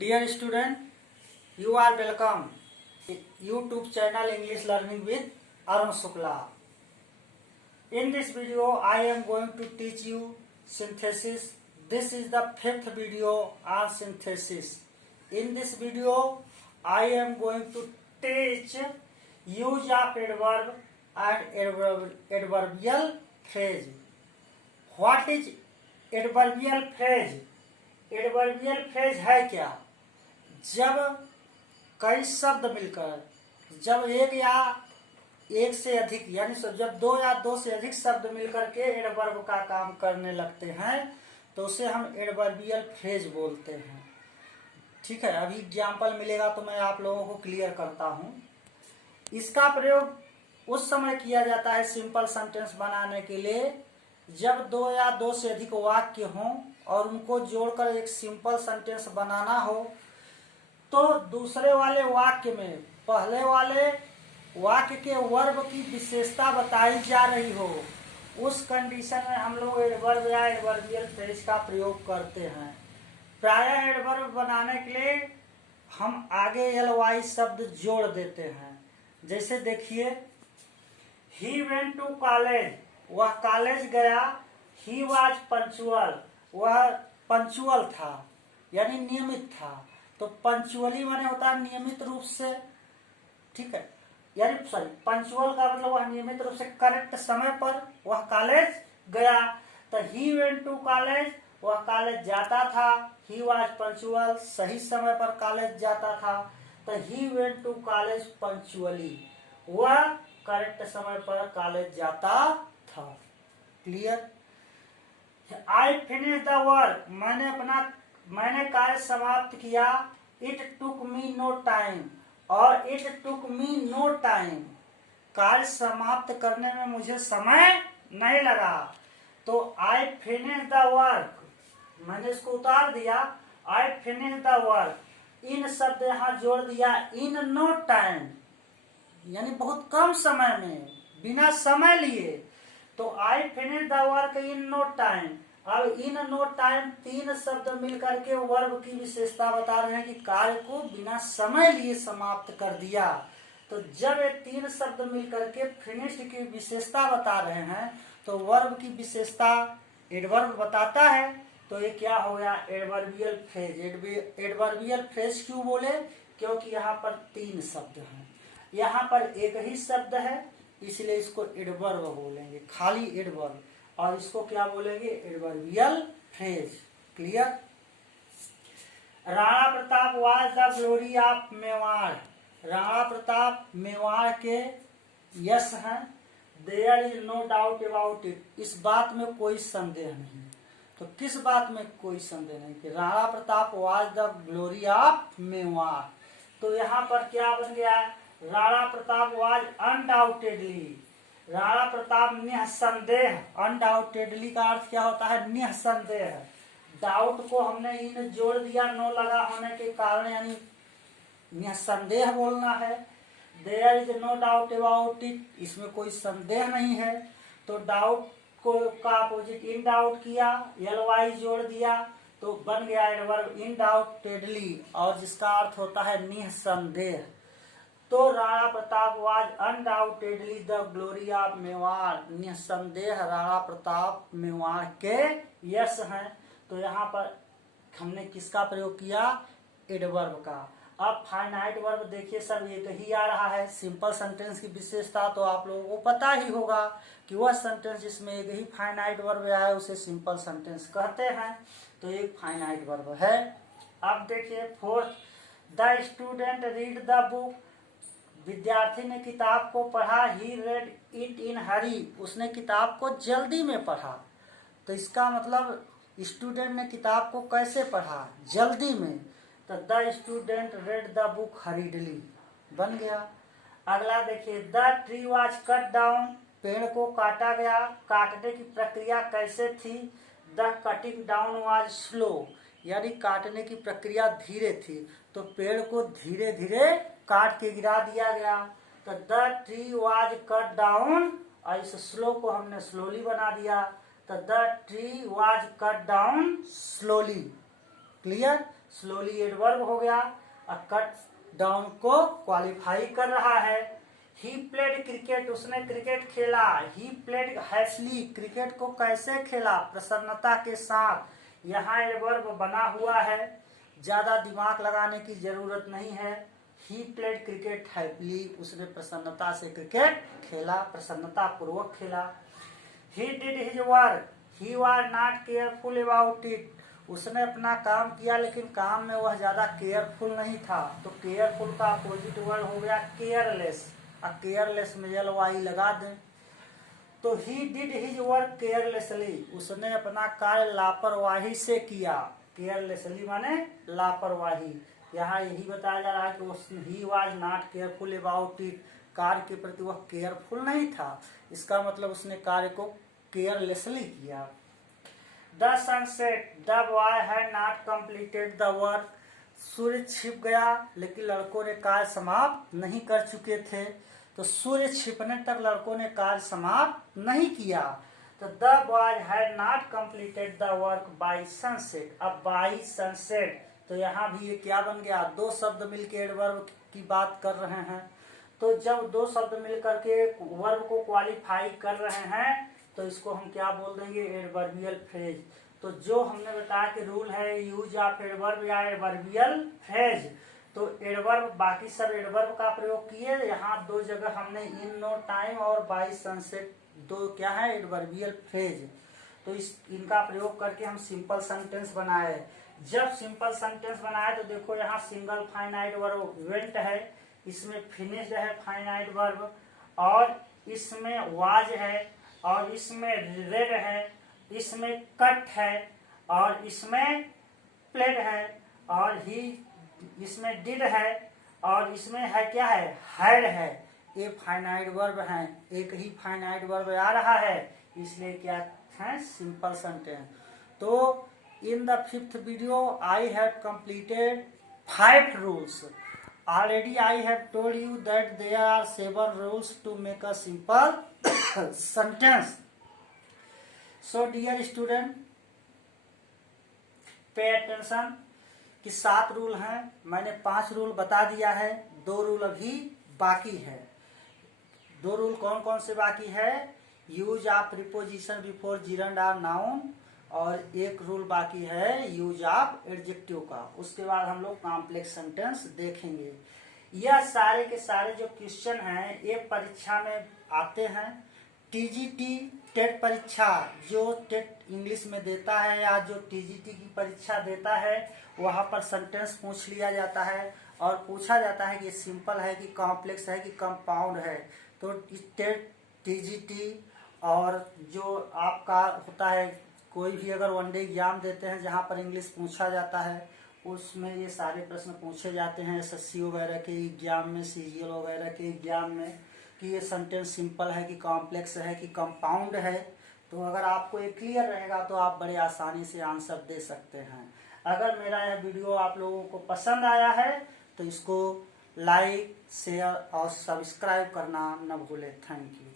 Dear student, you are welcome YouTube channel English Learning with Arun Shukla. In this video, I am going to teach you synthesis. This is the fifth video on synthesis. In this video, I am going to teach use of adverb and adverbial phrase. What is adverbial phrase? Adverbial phrase है क्या? जब कई शब्द मिलकर जब एक या एक से अधिक यानी जब दो या दो से अधिक शब्द मिलकर के एडवर्ब का काम करने लगते हैं तो उसे हम एडवर्बियल फ्रेज बोलते हैं. ठीक है, अभी एग्जाम्पल मिलेगा तो मैं आप लोगों को क्लियर करता हूं. इसका प्रयोग उस समय किया जाता है सिंपल सेंटेंस बनाने के लिए जब दो या दो से अधिक वाक्य हों और उनको जोड़कर एक सिंपल सेंटेंस बनाना हो तो दूसरे वाले वाक्य में पहले वाले वाक्य के वर्ब की विशेषता बताई जा रही हो. उस कंडीशन में हम लोग एडवर्ब या एडवर्बियल फ्रेज का प्रयोग करते हैं. प्रायः एडवर्ब बनाने के लिए हम आगे एलवाई शब्द जोड़ देते हैं. जैसे देखिए, ही वेंट टू कॉलेज, वह कॉलेज गया. ही वाज पंचुअल, वह पंचुअल था यानी नियमित था. तो पंचुअली माने होता है नियमित रूप से. ठीक है, यानी सॉरी पंचुअल का मतलब वह नियमित रूप से करेक्ट समय पर वह कॉलेज गया. तो ही वेंट टू कॉलेज, वह कॉलेज जाता था. ही वाज पंचुअल, सही समय पर कॉलेज जाता था. तो ही वेंट टू कॉलेज पंचुअली, वह करेक्ट समय पर कॉलेज जाता था. Clear? I finish the work, मैंने कार्य समाप्त किया. It took me no time, और it took me no time, कार्य समाप्त करने में मुझे समय नहीं लगा. तो आई फिनिश द वर्क, मैंने इसको उतार दिया. आई फिनिश द वर्क, इन शब्द यहाँ जोड़ दिया. इन नो टाइम यानी बहुत कम समय में, बिना समय लिए. तो I finish the work in no time. अब इन नो टाइम तीन शब्द मिलकर के वर्ब की विशेषता बता रहे हैं कि कार्य को बिना समय लिए समाप्त कर दिया. तो जब ये तीन शब्द मिलकर के फिनिश्ड की विशेषता बता रहे हैं तो वर्ब की विशेषता एडवर्ब बताता है. तो ये क्या हो गया? Adverbial phrase. एडवर्बियल फ्रेज क्यों बोले? क्योंकि यहाँ पर तीन शब्द हैं, यहाँ पर एक ही शब्द है, इसलिए इसको एडवर्ब बोलेंगे, खाली एडवर्ब. और इसको क्या बोलेंगे? Adverbial phrase. Clear? Rana Pratap was the glory of Mewar. Rana Pratap Mewar के यश हैं. There is no doubt about it, इस बात में कोई संदेह नहीं. तो किस बात में कोई संदेह नहीं? कि Rana Pratap was the glory of Mewar. तो यहाँ पर क्या बन गया? राणा प्रताप वाज अनडाउटेडली, राणा प्रताप निसंदेह. अनडाउटेडली का अर्थ क्या होता है? निसंदेह. डाउट को हमने इन जोड़ दिया नो लगा होने के कारण, यानी निसंदेह बोलना है. There is no doubt about it, इसमें कोई संदेह नहीं है. तो डाउट को का अपोजिट इन डाउट किया, एलवाई जोड़ दिया तो बन गया एडवर्ब इनडाउटेडली, और जिसका अर्थ होता है निसंदेह. तो Rana Pratap was undoubtedly the glory of Mewar, निसंदेह राणा प्रताप मेवाड़ के यश हैं. तो यहाँ पर हमने किसका प्रयोग किया? एडवर्ब का. अब फाइनाइट वर्ब देखिए सब एक ही आ रहा है. सिंपल सेंटेंस की विशेषता तो आप लोगों को पता ही होगा कि वह सेंटेंस जिसमें एक ही फाइनाइट वर्ब आया है उसे सिंपल सेंटेंस कहते हैं. तो एक फाइनाइट वर्ब है. अब देखिए fourth, the student read the book, विद्यार्थी ने किताब को पढ़ा. ही रेड इट इन हरी, उसने किताब को जल्दी में पढ़ा. तो इसका मतलब स्टूडेंट ने किताब को कैसे पढ़ा? जल्दी में. तो the student read the book हरीडली बन गया. अगला देखिए, the tree was cut down, पेड़ को काटा गया. काटने की प्रक्रिया कैसे थी? The cutting down was slow, यानी काटने की प्रक्रिया धीरे थी. तो पेड़ को धीरे धीरे काट के गिरा दिया गया. तो the tree was cut down, और इस स्लो को हमने स्लोली बना दिया. तो the tree was cut down slowly. Clear? Slowly adverb हो गया। कट डाउन को क्वालिफाई कर रहा है। ही प्लेड क्रिकेट, उसने क्रिकेट खेला। ही प्लेड हैप्पीली, क्रिकेट को कैसे खेला, प्रसन्नता के साथ। यहाँ एडवर्ब बना हुआ है, ज्यादा दिमाग लगाने की जरूरत नहीं है। ही प्लेड क्रिकेट हैप्पीली, उसने प्रसन्नता से क्रिकेट खेला, प्रसन्नता पूर्वक खेला। He did his work, he was not careful about it, उसने अपना काम किया लेकिन काम में वह ज्यादा केयरफुल नहीं था। तो केयरफुल का अपोजिट वर्ड हो गया केयरलेस। अब केयरलेस में LY लगा दें। तो he did his work carelessly, उसने अपना कार्य लापरवाही से किया। केयरलेसली माने लापरवाही। यहाँ यही बताया जा रहा है कि he was not careful about it, कार्य के प्रति वह केयरफुल नहीं था। इसका मतलब उसने कार्य को केयरलेसली किया। The sunset, the boy had not completed the work, सूर्य छिप गया लेकिन लड़कों ने कार्य समाप्त नहीं कर चुके थे। तो सूर्य छिपने तक लड़कों ने कार्य समाप्त नहीं किया। तो the boy had not completed the work by sunset. अब बाय सनसेट, तो यहाँ भी ये क्या बन गया, दो शब्द मिलकर एडवर्ब की बात कर रहे हैं। तो जब दो शब्द मिलकर के वर्ब को क्वालिफाई कर रहे हैं तो इसको हम क्या बोल देंगे, एडवर्बियल फ्रेज। तो जो हमने बताया कि रूल है यूज ऑफ एडवर्ब या एडवर्बियल फ्रेज। तो एडवर्ब, बाकी सब एडवर्ब का प्रयोग किए, यहाँ दो जगह हमने इन नो टाइम और बाय सनसेट, दो क्या है एडवर्बियल फ्रेज। तो इनका प्रयोग करके हम सिंपल सेंटेंस बनाए। जब सिंपल सेंटेंस बनाए तो देखो यहाँ सिंगल फाइनाइट वर्ब वेंट है, इसमें फिनिश्ड है फाइनाइट वर्ब, और इसमें वाज है, और इसमें रेड है, इसमें कट है, और इसमें प्लेड है, और ही इसमें डिड है, और इसमें है क्या है, हैड है। ये फाइनाइट वर्ब है, एक ही फाइनाइट वर्ब आ रहा है, इसलिए क्या है सिंपल सेंटेंस। तो in the 5th video I have completed 5 rules. Already I have told you that there are 7 rules to make a simple sentence. So dear student, pay attention कि 7 rule हैं, मैंने 5 rule बता दिया है, 2 rule अभी बाकी है। 2 रूल कौन कौन से बाकी है, use of preposition before gerund और नाउन, और एक रूल बाकी है यूज ऑफ एडजेक्टिव का। उसके बाद हम लोग कॉम्प्लेक्स सेंटेंस देखेंगे। यह सारे के सारे जो क्वेश्चन हैं ये परीक्षा में आते हैं। टीजीटी टेट परीक्षा जो टेट इंग्लिश में देता है या जो टीजीटी की परीक्षा देता है वहां पर सेंटेंस पूछ लिया जाता है और पूछा जाता है कि सिंपल है कि कॉम्प्लेक्स है कि कंपाउंड है। तो टेट, टीजीटी और जो आपका होता है कोई भी अगर वनडे एग्जाम देते हैं जहां पर इंग्लिश पूछा जाता है उसमें ये सारे प्रश्न पूछे जाते हैं। एसएससी वगैरह के एग्जाम में, सीजीएल वगैरह के एग्जाम में कि ये सेंटेंस सिंपल है कि कॉम्प्लेक्स है कि कंपाउंड है। तो अगर आपको ये क्लियर रहेगा तो आप बड़े आसानी से आंसर दे सकते हैं। अगर मेरा यह वीडियो आप लोगों को पसंद आया है तो इसको लाइक, शेयर और सब्सक्राइब करना न भूलें। Thank you.